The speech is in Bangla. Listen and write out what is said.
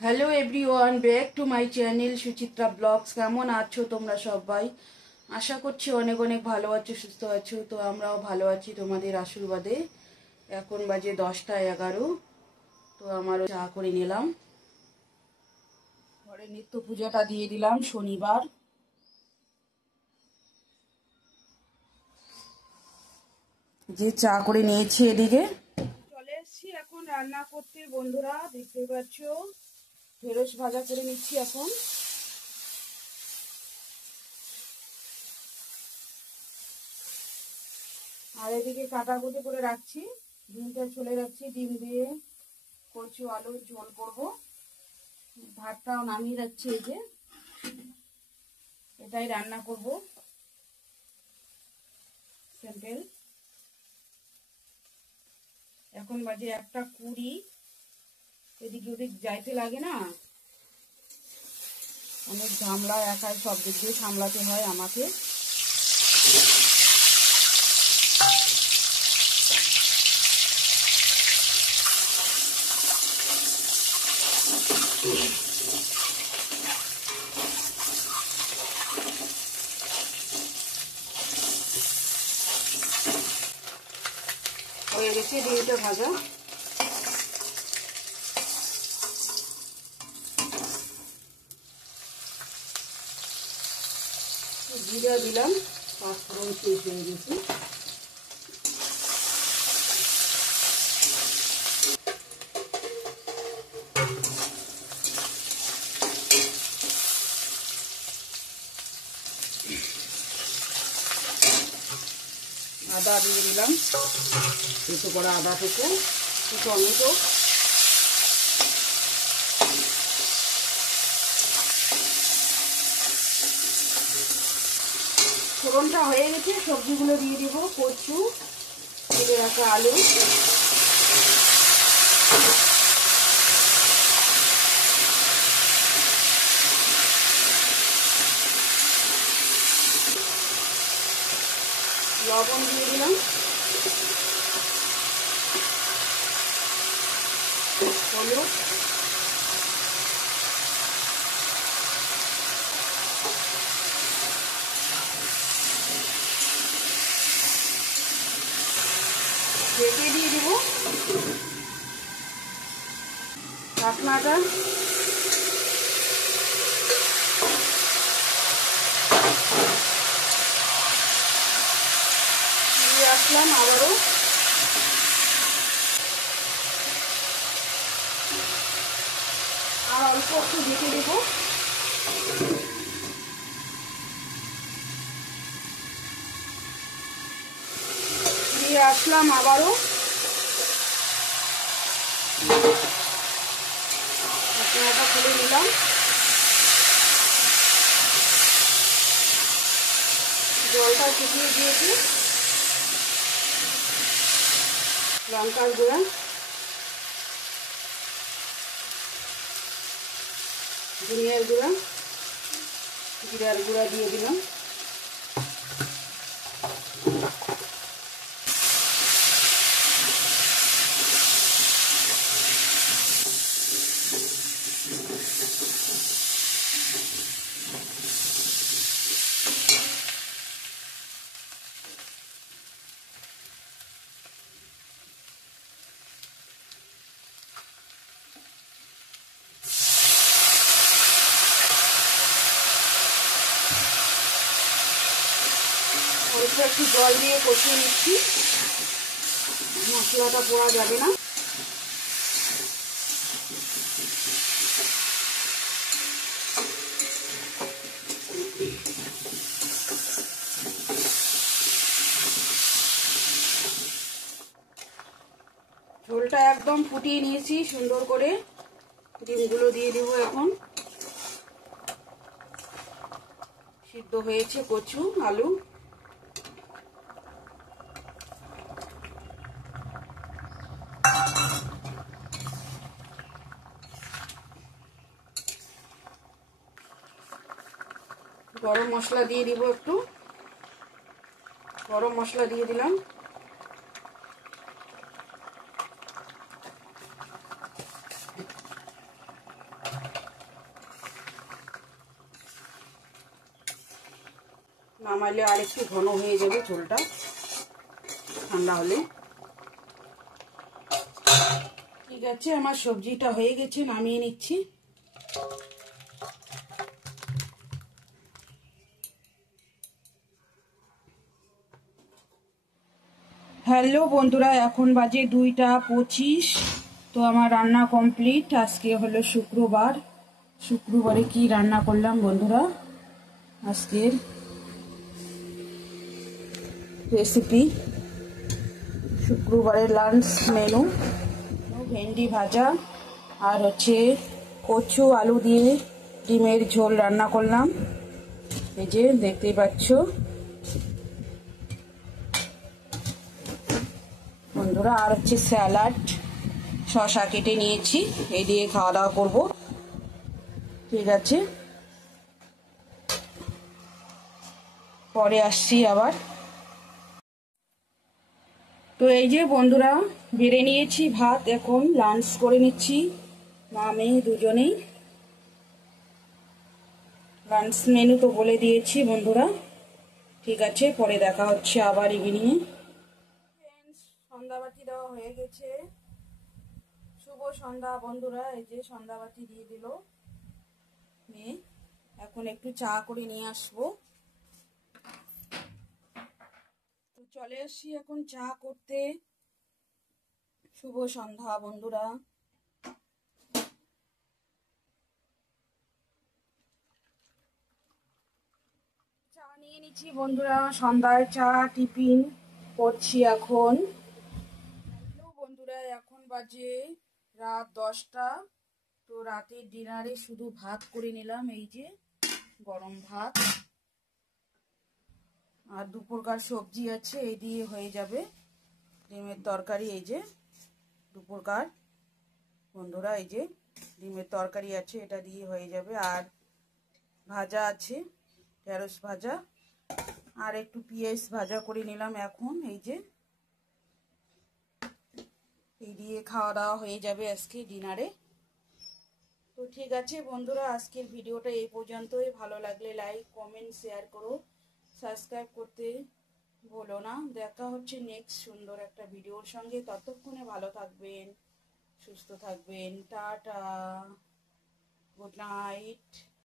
Hello everyone, back to my channel Suchitra vlogs. কেমন আছো তোমরা সবাই? আশা করছি অনেক অনেক ভালো আছো, সুস্থ আছো। তো আমরাও ভালো আছি তোমাদের আশীর্বাদে। এখন বাজে 10টা 11। তো আমারও চা করে নিলাম, ঘরে নিত্য পূজাটা দিয়ে দিলাম। শনিবার যে চা করে নিয়েছি, এদিকে চলে এসছি এখন রান্না করতে। বন্ধুরা দেখতে পাচ্ছ ঢেঁড়স ভাজা করে নিচ্ছি এখন। আর এদিকে কাটাকুটি করে রাখছি, ডিমটা চলে যাচ্ছি। ডিম দিয়ে কচু আলুর ঝোল করব। ভাতটাও নামিয়ে যাচ্ছে, এই যে এটাই রান্না করব সিম্পল। এখন বাজে 1টা 20। এদিকে ওদিক যাইতে লাগে না, অনেক ঝামেলা, একাই সব দিক দিয়ে সামলাতে হয় আমাকে। হয়ে গেছে ডিমটা ভাজা। জিরা দিলাম, পাঁচফোড়ন শেষ হয়ে গেছে। আদা দিয়ে দিলাম, একটু করে আদা থেকে টমেটো। ফোড়নটা হয়ে গেছে, সবজিগুলো দিয়ে দিব। কচু, কেটে রাখা আলু, লবণ দিয়ে দিলাম, হলুদ, ঢেকে দিয়ে দিব ঢাকনাটা। দিয়ে আসলাম আবারও। আর অল্প একটু ঢেকে দেবো। দিয়ে আসলাম আবারও। ঢাকনাটা খুলে নিলাম। জলটা শুকিয়ে দিয়েছি। লঙ্কার গুঁড়া, ধনিয়ার গুঁড়া, জিরার গুঁড়া দিয়ে দিলাম। অল্প একটু জল দিয়ে কষিয়ে নিচ্ছি, মশলাটা পোড়া যাবে না। ঝোলটা একদম ফুটিয়ে নিয়েছি সুন্দর করে। ডিমগুলো দিয়ে দিব এখন। সিদ্ধ হয়েছে কচু আলু। গরম মশলা দিয়ে দিব একটু, গরম মশলা দিয়ে দিলাম। নামাইলে আর একটু ঘন হয়ে যাবে ঝোলটা ঠান্ডা হলে। ঠিক আছে, আমার সবজিটা হয়ে গেছে, নামিয়ে নিচ্ছি। হ্যালো বন্ধুরা, এখন বাজে 2টা 25। তো আমার রান্না কমপ্লিট। আজকে হলো শুক্রবার। শুক্রবারে কি রান্না করলাম বন্ধুরা, আজকের রেসিপি, শুক্রবারের লাঞ্চ মেনু ভেন্ডি ভাজা আর হচ্ছে কচু আলু দিয়ে ডিমের ঝোল রান্না করলাম, এই যে দেখতেই পাচ্ছ বন্ধুরা। আর হচ্ছে স্যালাড, শসা কেটে নিয়েছি, এই দিয়ে খাওয়া দাওয়া করবো। ঠিক আছে, পরে আসছি আবার। তো এই যে বন্ধুরা, বেড়ে নিয়েছি ভাত, এখন লাঞ্চ করে নিচ্ছি মা মেয়ে দুজনেই। লাঞ্চ মেনু তো বলে দিয়েছি বন্ধুরা। ঠিক আছে, পরে দেখা হচ্ছে আবার ইভিনিংয়ে। সন্ধ্যাবাতি দেওয়া হয়ে গেছে। শুভ সন্ধ্যা বন্ধুরা, এই যে সন্ধ্যাবাতি দিয়ে দিল মেয়ে। এখন একটু চা করে নিয়ে আসবো। তো চলে আসছি এখন চা করতে। শুভ সন্ধ্যা বন্ধুরা। চা নিয়ে নিচ্ছি বন্ধুরা, সন্ধ্যার চা টিফিন করছি এখন। বন্ধুরা, এখন বাজে রাত 10টা। তো রাতের ডিনারে শুধু ভাত করে নিলাম, এই যে গরম ভাত, আর দুপুরকার সবজি আছে, এই দিয়ে হয়ে যাবে। ডিমের তরকারি, এই যে দুপুরকার বন্ধুরা, এই যে ডিমের তরকারি আছে, এটা দিয়ে হয়ে যাবে। আর ভাজা আছে, ঢেঁড়স ভাজা, আর একটু পেঁয়াজ ভাজা করে নিলাম এখন, এই যে এই দিয়ে খাওয়া দাওয়া হয়ে যাবে আজকে ডিনারে। তো ঠিক আছে বন্ধুরা, আজকের ভিডিওটা এই পর্যন্তই। ভালো লাগলে লাইক কমেন্ট শেয়ার করো, সাবস্ক্রাইব করতে ভুলো না। দেখা হচ্ছে নেক্সট সুন্দর একটা ভিডিওর সঙ্গে। ততক্ষণে ভালো থাকবেন, সুস্থ থাকবেন। Tata, good night.